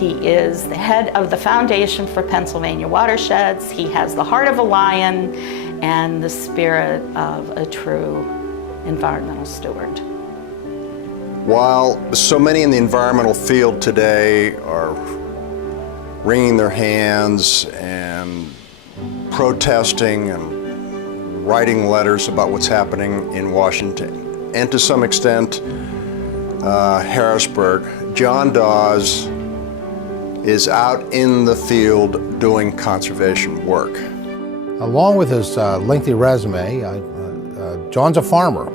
He is the head of the Foundation for Pennsylvania Watersheds. He has the heart of a lion and the spirit of a true environmental steward. While so many in the environmental field today are wringing their hands and protesting and writing letters about what's happening in Washington, and to some extent Harrisburg, John Dawes is out in the field doing conservation work. Along with his lengthy resume, John's a farmer.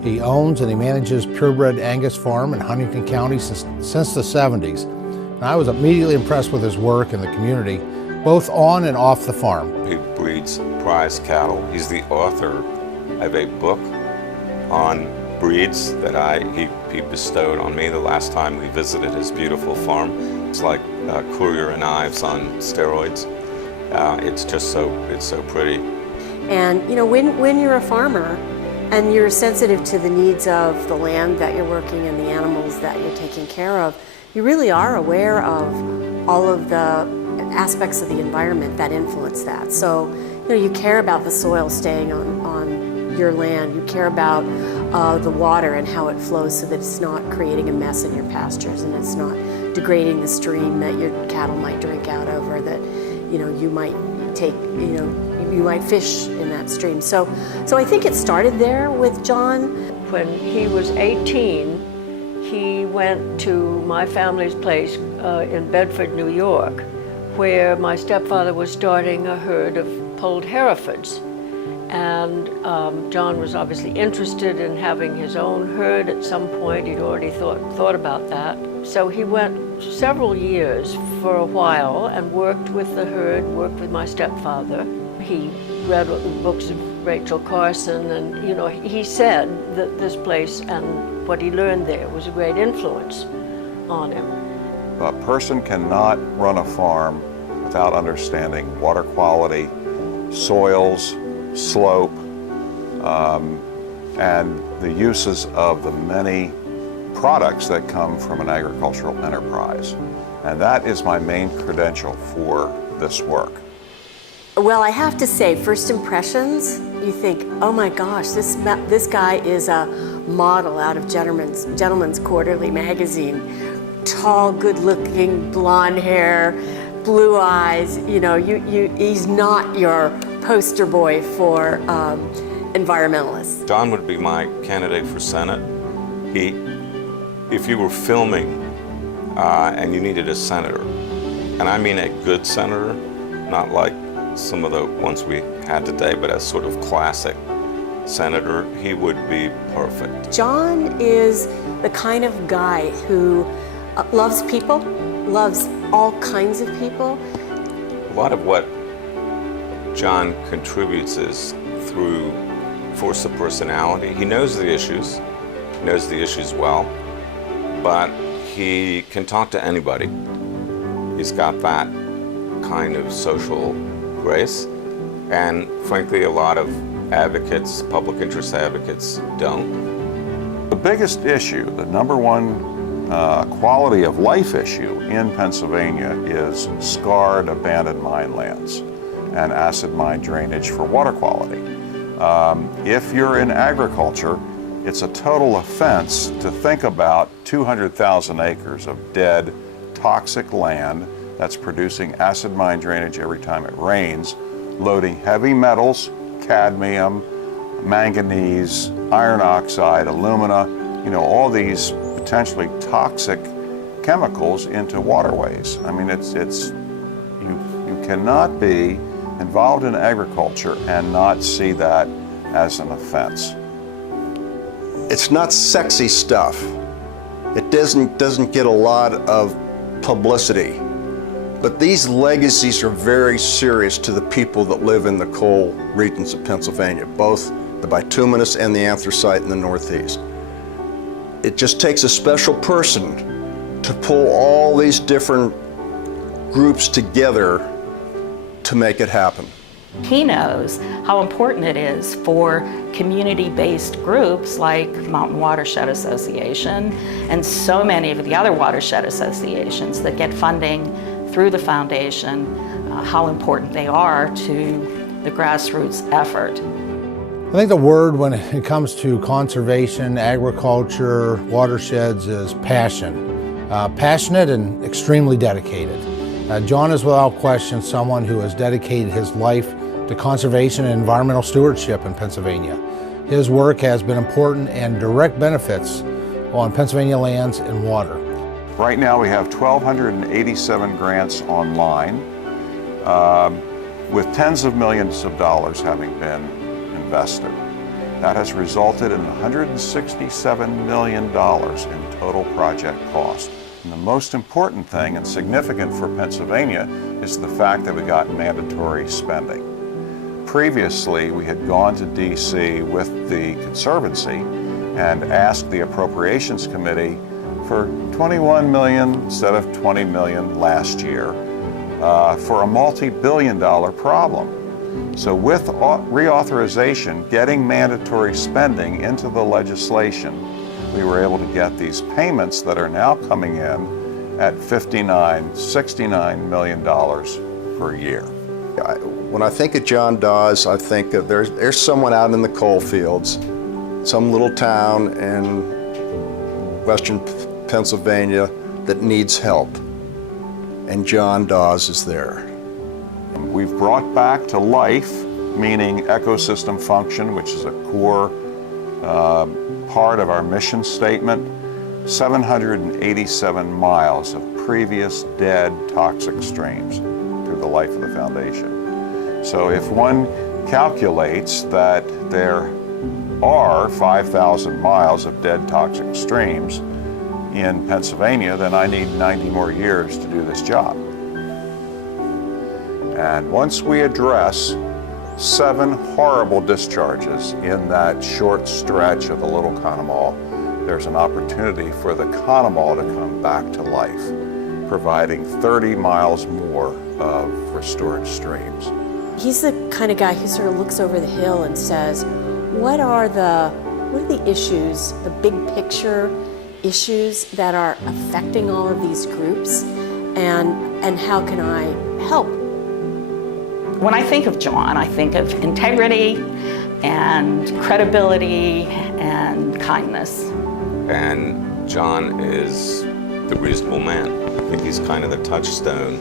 He owns and he manages purebred Angus farm in Huntington County since the 70s. And I was immediately impressed with his work in the community, both on and off the farm. He breeds prize cattle. He's the author of a book on breeds that he bestowed on me the last time we visited his beautiful farm. It's like Courier and Ives on steroids. It's so pretty. And you know, when you're a farmer and you're sensitive to the needs of the land that you're working and the animals that you're taking care of, you really are aware of all of the aspects of the environment that influence that. So, you know, you care about the soil staying on your land. You care about the water and how it flows so that it's not creating a mess in your pastures and it's not degrading the stream that your cattle might drink out of, or that, you know, you might take, you know, you might fish in that stream. So I think it started there with John. When he was 18, he went to my family's place in Bedford, New York, where my stepfather was starting a herd of polled Herefords. And John was obviously interested in having his own herd at some point. He'd already thought about that. So he went several years for a while and worked with the herd, worked with my stepfather. He read books of Rachel Carson, and you know, he said that this place and what he learned there was a great influence on him. A person cannot run a farm without understanding water quality, soils, slope, and the uses of the many products that come from an agricultural enterprise. And that is my main credential for this work. Well, I have to say, first impressions, you think, oh my gosh, this guy is a model out of Gentleman's Quarterly magazine. Tall, good-looking, blonde hair, blue eyes. You know, he's not your poster boy for environmentalists. John would be my candidate for Senate. If you were filming and you needed a senator, and I mean a good senator, not like some of the ones we had today, but a sort of classic senator, he would be perfect. John is the kind of guy who loves people, loves all kinds of people. A lot of what John contributes is through force of personality. He knows the issues well, but he can talk to anybody. He's got that kind of social grace, and frankly, a lot of advocates, public interest advocates, don't. The biggest issue, the number one quality of life issue in Pennsylvania is scarred abandoned mine lands and acid mine drainage for water quality. If you're in agriculture, it's a total offense to think about 200,000 acres of dead, toxic land that's producing acid mine drainage every time it rains, loading heavy metals, cadmium, manganese, iron oxide, alumina, you know, all these potentially toxic chemicals into waterways. I mean, you cannot be involved in agriculture and not see that as an offense. It's not sexy stuff. It doesn't get a lot of publicity. But these legacies are very serious to the people that live in the coal regions of Pennsylvania, both the bituminous and the anthracite in the Northeast. It just takes a special person to pull all these different groups together to make it happen. He knows how important it is for community-based groups like Mountain Watershed Association and so many of the other watershed associations that get funding through the foundation, how important they are to the grassroots effort. I think the word when it comes to conservation, agriculture, watersheds is passion. Passionate and extremely dedicated. John is without question someone who has dedicated his life to conservation and environmental stewardship in Pennsylvania. His work has been important and direct benefits on Pennsylvania lands and water. Right now we have 1,287 grants online, with tens of millions of dollars having been invested. That has resulted in $167 million in total project cost. And the most important thing and significant for Pennsylvania is the fact that we got mandatory spending. Previously, we had gone to DC with the Conservancy and asked the Appropriations Committee for $21 million instead of $20 million last year for a multi-billion-dollar problem. So with reauthorization, getting mandatory spending into the legislation, we were able to get these payments that are now coming in at $69 million per year. When I think of John Dawes, I think of there's someone out in the coal fields, some little town in western Pennsylvania that needs help, and John Dawes is there. We've brought back to life, meaning ecosystem function, which is a core part of our mission statement, 787 miles of previous dead toxic streams through the life of the foundation. So if one calculates that there are 5,000 miles of dead toxic streams in Pennsylvania, then I need 90 more years to do this job. And once we address 7 horrible discharges in that short stretch of the Little Conemaugh, there's an opportunity for the Conemaugh to come back to life, providing 30 miles more of restored streams. He's the kind of guy who sort of looks over the hill and says, what are the issues, the big picture issues that are affecting all of these groups, and how can I help? When I think of John, I think of integrity and credibility and kindness. And John is the reasonable man. I think he's kind of the touchstone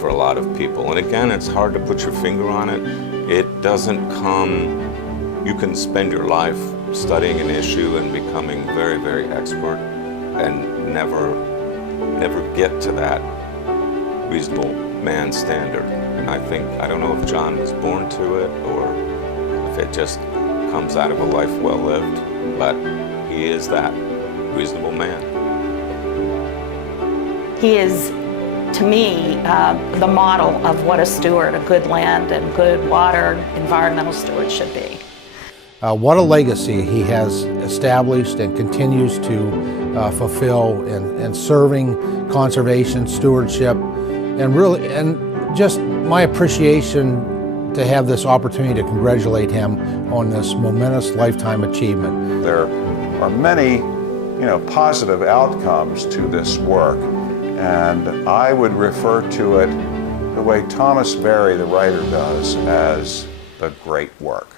for a lot of people. And again, it's hard to put your finger on it. It doesn't come, you can spend your life studying an issue and becoming very, very expert and never get to that reasonable man standard. And I don't know if John was born to it or if it just comes out of a life well lived, but he is that reasonable man. He is, to me, the model of what a steward, a good land and good water environmental steward should be. What a legacy he has established and continues to fulfill in serving conservation, stewardship, and just my appreciation to have this opportunity to congratulate him on this momentous lifetime achievement. There are many, positive outcomes to this work, and I would refer to it the way Thomas Berry, the writer, does as the great work.